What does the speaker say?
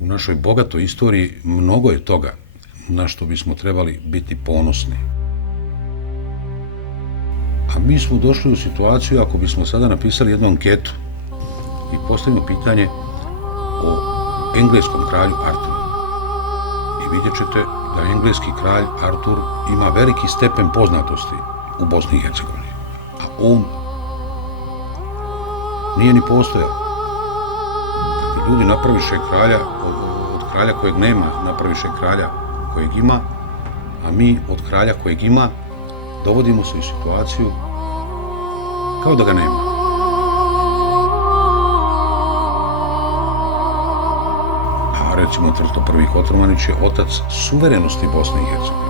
u našoj bogatoj istoriji mnogo je toga na što bismo trebali biti ponosni. A mi smo došli u situaciju, ako bismo sada napisali jednu anketu i postavimo pitanje o engleskom kralju Arturu, i vidjet ćete da engleski kralj Artur ima veliki stepen poznatosti u Bosni i Hercegovini, a on nije ni postojao. Dakle, ljudi napraviše kralja, od kralja kojeg nema, napraviše kralja kojeg ima, a mi od kralja kojeg ima dovodimo se u situaciju kao da ga nema. A recimo Tvrtko I. Kotromanić je otac suverenosti Bosne i Hercegovine.